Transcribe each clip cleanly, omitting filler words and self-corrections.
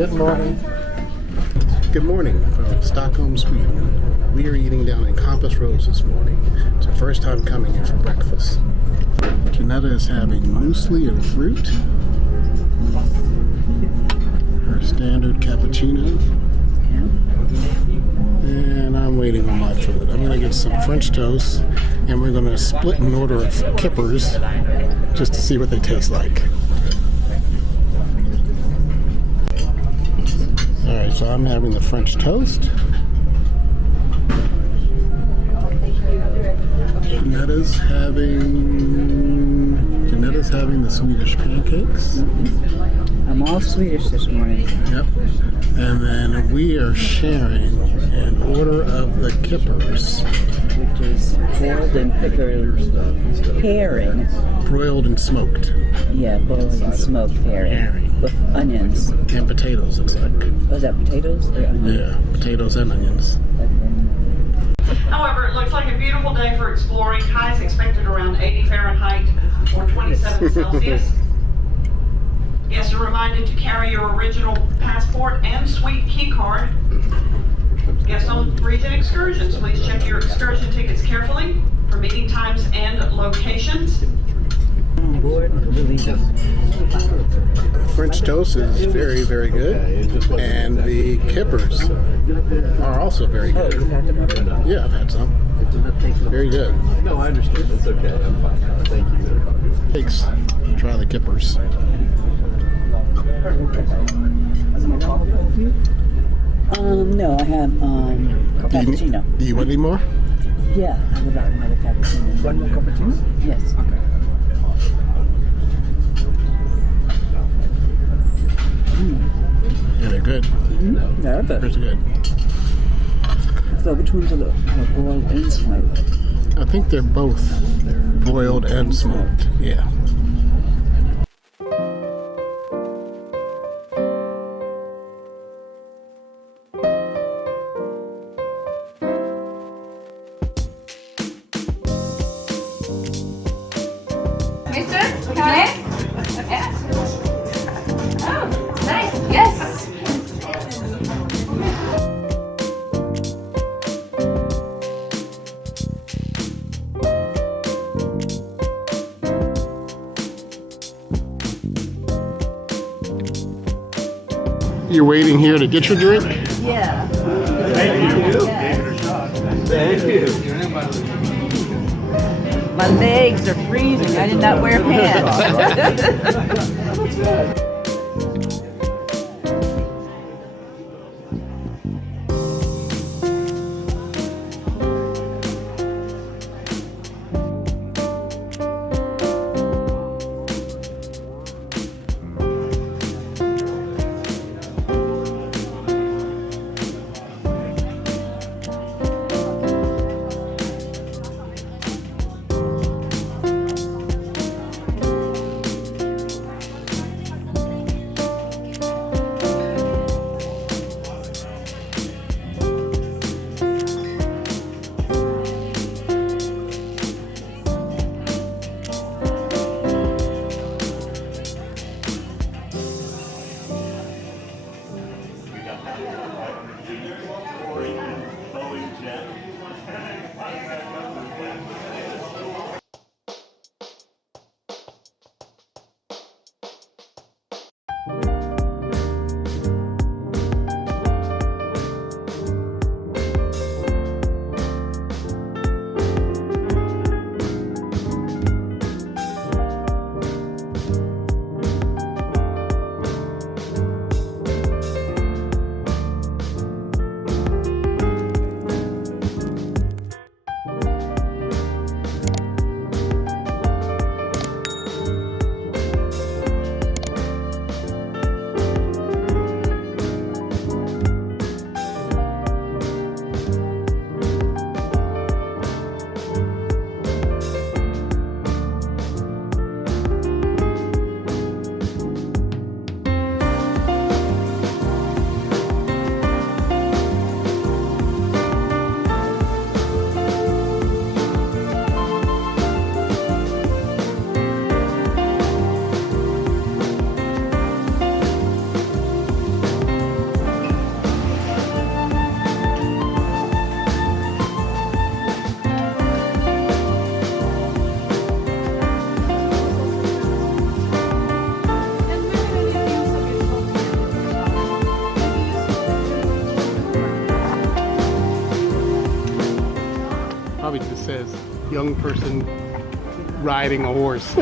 Good morning. Good morning from Stockholm, Sweden. We are eating down in Compass Rose this morning. It's our first time coming here for breakfast. Janetta is having muesli and fruit. Her standard cappuccino. And I'm waiting on my food. I'm going to get some French toast, and we're going to split an order of kippers just to see what they taste like. Alright, so I'm having the French toast. Janetta's having the Swedish pancakes. I'm all Swedish this morning. Yep. And then we are sharing an order of the kippers. Which is boiled and pickled herring. Broiled and smoked. Yeah, boiled and smoked herring. With onions. And potatoes, looks like. Oh, is that potatoes or onions? Yeah, potatoes and onions. However, it looks like a beautiful day for exploring. Highs expected around 80 Fahrenheit or 27 Celsius. Guests are reminded to carry your original passport and suite key card. Guests on Regent excursions, please check your excursion tickets carefully for meeting times and locations. French toast is very, very good, and the kippers are also very good. Yeah, I've had some. Very good. No, I understand. It's okay. I'm fine. Thank you. Thanks. Try the kippers. No, I have cappuccino. Do you want any more? Yeah, I would like another cappuccino. One more cappuccino? Yes. Okay. Yeah, they're good. Mm-hmm. They're good. Pretty good. So which ones are the boiled and smoked? I think they're both boiled and smoked. Yeah. Mister, come in. Yeah. Oh, nice. Yes. You're waiting here to get your drink? Yeah. Thank you. Thank you. My legs are freezing. I did not wear pants. young person riding a horse.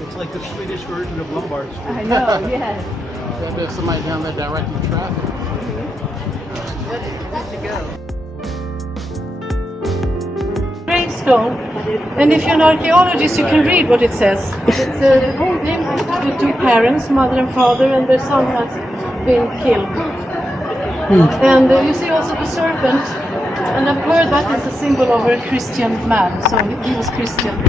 It's like the Swedish version of Lombard Street. I know, yes. There's somebody down there directing traffic. Gravestone, and if you're an archaeologist you can read what it says. It's a holding with two parents, mother and father, and their son has been killed. And you see also the serpent, and I've heard that is a symbol of a Christian man, so he was Christian.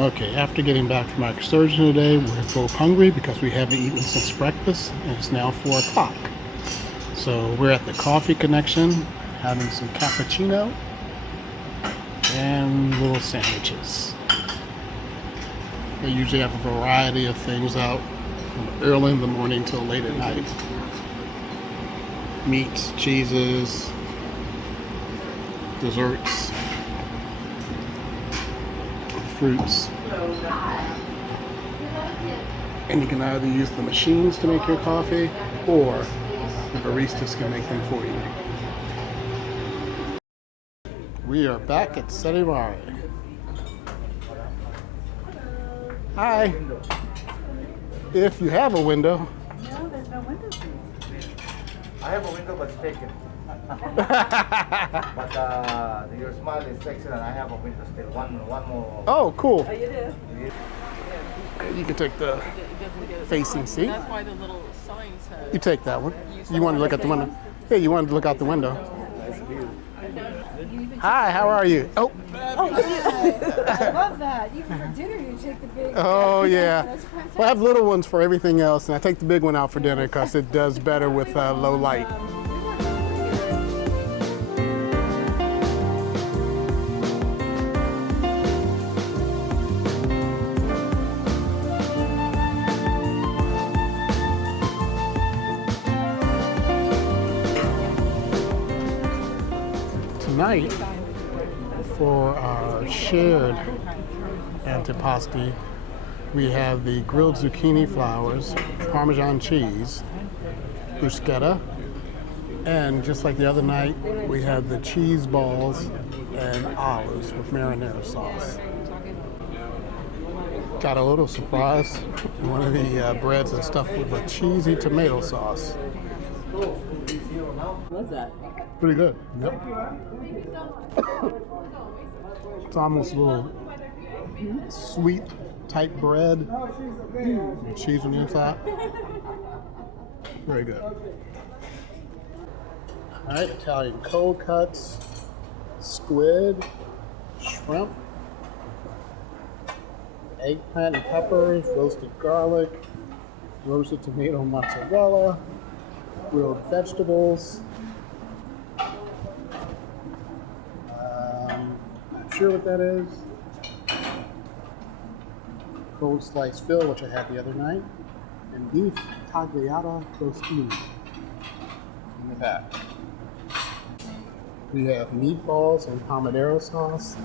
Okay, after getting back from our excursion today, we're both hungry because we haven't eaten since breakfast, and it's now 4 o'clock. So we're at the Coffee Connection, having some cappuccino and little sandwiches. They usually have a variety of things out from early in the morning till late at night. Meats, cheeses, desserts, fruits. And you can either use the machines to make your coffee, or the baristas can make them for you. We are back at Sette Mari. Hi. If you have a window. No, there's no window seat. I have a window, but it's taken. But your smile is excellent. I have a window still. One more. Oh, cool. Oh, you do? You can take the facing seat. That's why the little signs have... You take that one. You want to look at the window? Yeah, you want to look out the window. Hi, how are you? Oh. Oh, yeah. I love that. Even for dinner, you take the big. Oh, yeah. That's fantastic. Well, I have little ones for everything else, and I take the big one out for dinner because it does better with low light. Tonight, for our shared antipasti, we have the grilled zucchini flowers, Parmesan cheese, bruschetta, and just like the other night, we have the cheese balls and olives with marinara sauce. Got a little surprise, one of the breads and stuff with a cheesy tomato sauce. What's that? Pretty good. Yep. It's almost a little sweet type bread with cheese on the inside. Very good. All right, Italian cold cuts, squid, shrimp, eggplant and peppers, roasted garlic, roasted tomato mozzarella, grilled vegetables. Not sure what that is. Cold sliced fill, which I had the other night, and beef tagliata crostini in the back. We have meatballs and pomodoro sauce,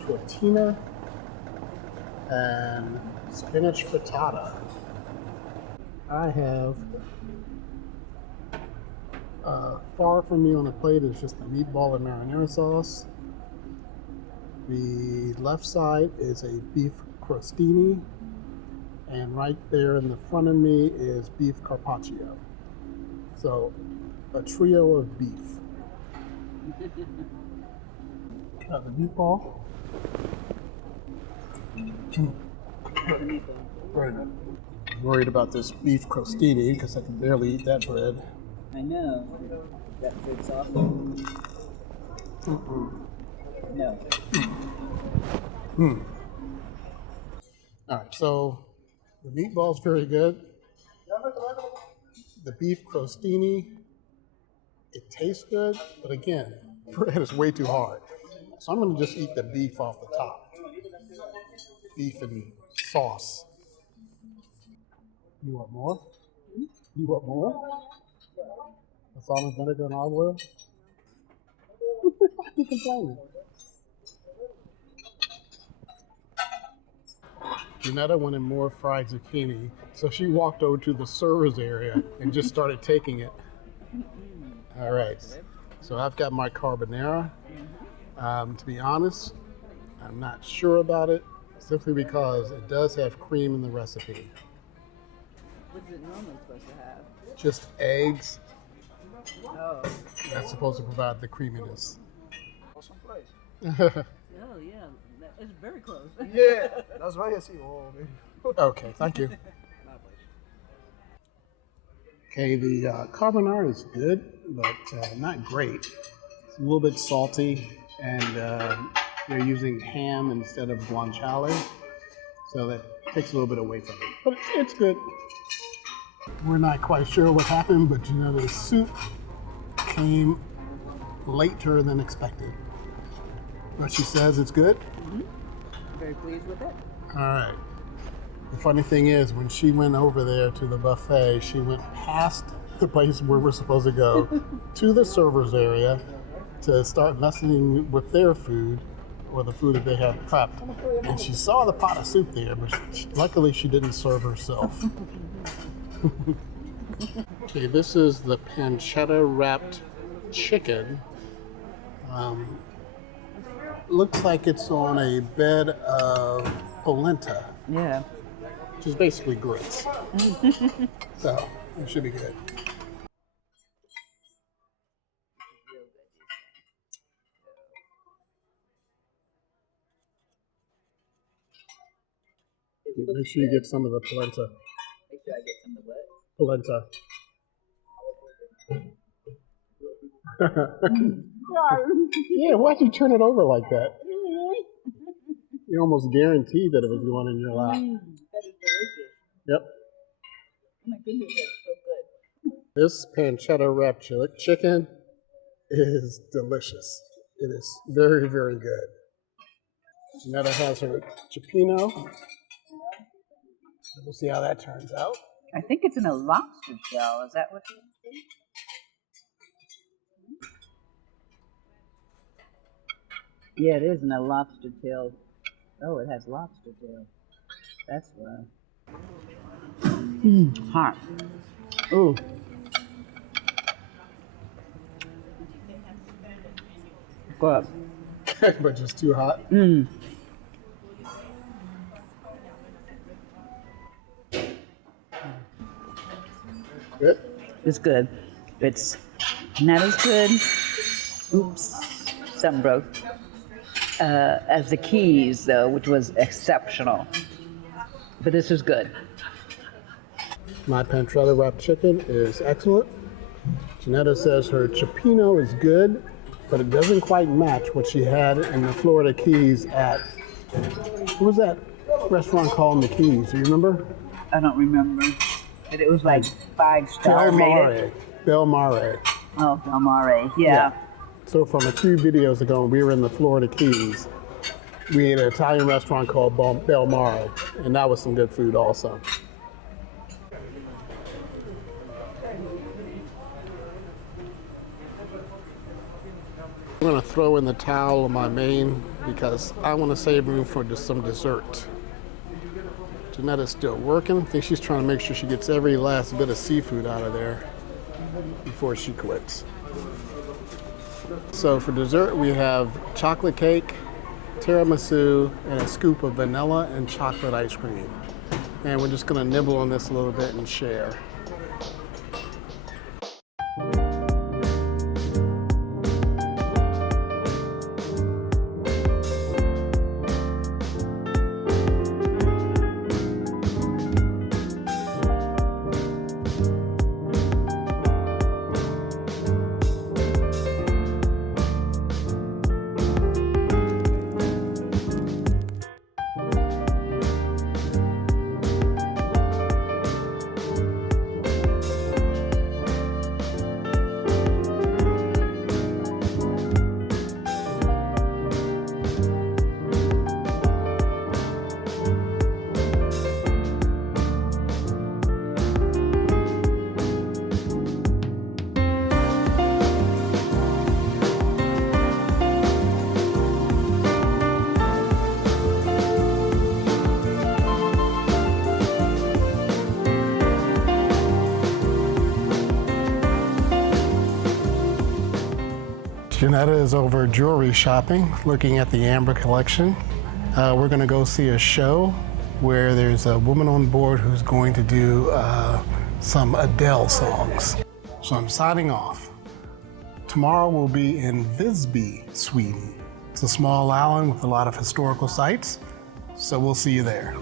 tortina, and spinach frittata. I have far from me on the plate is just the meatball and marinara sauce. The left side is a beef crostini, and right there in the front of me is beef carpaccio. So, a trio of beef. Got the meatball. Worried about this beef crostini because I can barely eat that bread. I know. That fits off. No. All right, so the meatball's very good. The beef crostini, it tastes good, but again, bread is way too hard. So I'm gonna just eat the beef off the top. Beef and sauce. You want more? You want more? That's almond vinegar and olive oil? Why are you complaining? Janetta wanted more fried zucchini, so she walked over to the servers area and just started taking it. All right, so I've got my carbonara. To be honest, I'm not sure about it, simply because it does have cream in the recipe. What's it normally supposed to have? Just eggs. Oh. That's supposed to provide the creaminess. Awesome place. Oh, yeah. It's very close. Yeah, that's why I see all. Okay, thank you. Okay, the carbonara is good, but not great. It's a little bit salty, and they're using ham instead of guanciale, so that takes a little bit away from it. But it's good. We're not quite sure what happened, but the soup came later than expected. But she says it's good. Very pleased with it. All right. The funny thing is, when she went over there to the buffet, she went past the place where we're supposed to go to the servers area to start messing with their food, or the food that they have prepped. And she saw the pot of soup there, but luckily she didn't serve herself. Okay, this is the pancetta wrapped chicken. Looks like it's on a bed of polenta. Yeah. Which is basically grits. So, it should be good. Make sure you get some of the polenta. Make sure I get some of the what? Polenta. Yeah, why'd you turn it over like that? You almost guaranteed that it was going in your lap. That is delicious. Yep. Oh my goodness, that's so good. This pancetta wrapped chicken is delicious. It is very, very good. Janetta has her cioppino. We'll see how that turns out. I think it's in a lobster shell. Is that what it is? Yeah, it is in a lobster tail. Oh, it has lobster tail. That's why. Hot. Ooh. Go up. But just too hot. Good. It's good. It's not as good. Oops. Something broke. As the keys, though, which was exceptional. But this is good. My pancetta wrapped chicken is excellent. Janetta says her cioppino is good, but it doesn't quite match what she had in the Florida Keys at, what was that restaurant called in the Keys? Do you remember? I don't remember. But it was like 5-star rated. Bel Mare. Oh, Del Mare. Yeah. So from a few videos ago, we were in the Florida Keys. We ate at an Italian restaurant called Bel Mare, and that was some good food also. I'm gonna throw in the towel on my main because I want to save room for just some dessert. Janetta's still working. I think she's trying to make sure she gets every last bit of seafood out of there before she quits. So for dessert, we have chocolate cake, tiramisu, and a scoop of vanilla and chocolate ice cream. And we're just gonna nibble on this a little bit and share. Janetta is over jewelry shopping, looking at the Amber collection. We're going to go see a show where there's a woman on board who's going to do some Adele songs. So I'm signing off. Tomorrow we'll be in Visby, Sweden. It's a small island with a lot of historical sites, so we'll see you there.